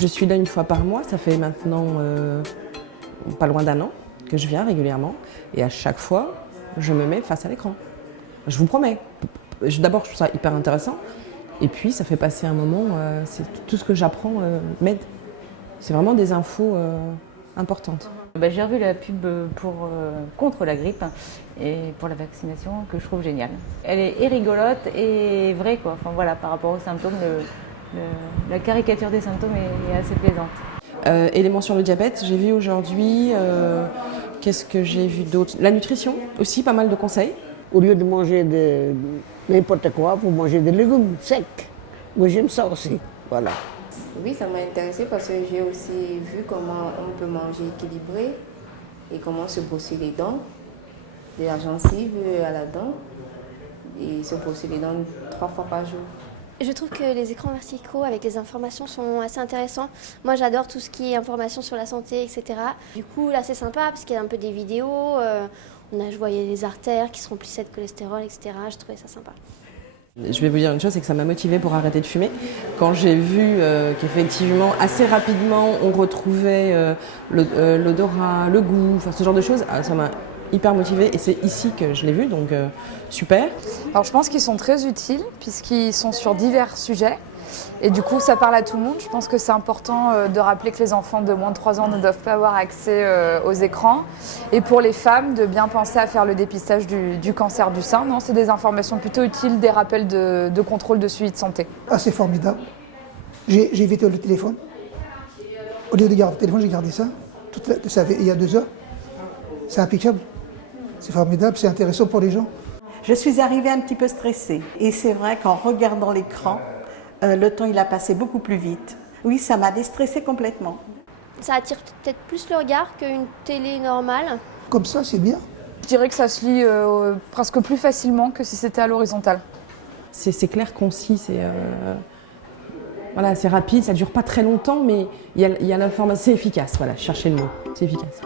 Je suis là une fois par mois, ça fait maintenant pas loin d'1 an que je viens régulièrement. Et à chaque fois, je me mets face à l'écran. Je vous promets. D'abord, je trouve ça hyper intéressant. Et puis, ça fait passer un moment, tout ce que j'apprends m'aide. C'est vraiment des infos importantes. J'ai revu la pub contre la grippe et pour la vaccination que je trouve géniale. Elle est rigolote et vraie, quoi. Enfin, voilà, par rapport aux symptômes, la caricature des symptômes est assez plaisante. Éléments sur le diabète, j'ai vu aujourd'hui, qu'est-ce que j'ai vu d'autre? La nutrition aussi, pas mal de conseils. Au lieu de manger n'importe quoi, vous mangez des légumes secs. Moi j'aime ça aussi, voilà. Oui, ça m'a intéressé parce que j'ai aussi vu comment on peut manger équilibré et comment se brosser les dents, de la gencive à la dent, et se brosser les dents 3 fois par jour. Je trouve que les écrans verticaux avec les informations sont assez intéressants. Moi, j'adore tout ce qui est information sur la santé, etc. Du coup, là, c'est sympa parce qu'il y a un peu des vidéos. Je voyais les artères qui se remplissaient de cholestérol, etc. Je trouvais ça sympa. Je vais vous dire une chose, c'est que ça m'a motivée pour arrêter de fumer. Quand j'ai vu qu'effectivement, assez rapidement, on retrouvait l'odorat, le goût, enfin ce genre de choses, ça m'a hyper motivée et c'est ici que je l'ai vu, donc super. Alors je pense qu'ils sont très utiles puisqu'ils sont sur divers sujets et du coup ça parle à tout le monde. Je pense que c'est important de rappeler que les enfants de moins de 3 ans ne doivent pas avoir accès aux écrans et pour les femmes de bien penser à faire le dépistage du cancer du sein. Non, c'est des informations plutôt utiles, des rappels de contrôle de suivi de santé. Ah, c'est formidable. J'ai évité le téléphone. Au lieu de garder le téléphone, j'ai gardé ça. Il y a 2 heures. C'est impeccable. C'est formidable, c'est intéressant pour les gens. Je suis arrivée un petit peu stressée. Et c'est vrai qu'en regardant l'écran, le temps il a passé beaucoup plus vite. Oui, ça m'a déstressée complètement. Ça attire peut-être plus le regard qu'une télé normale. Comme ça, c'est bien. Je dirais que ça se lit presque plus facilement que si c'était à l'horizontale. C'est clair, concis, voilà, c'est rapide, ça ne dure pas très longtemps, mais il y a l'information, c'est efficace, voilà, cherchez le mot, c'est efficace.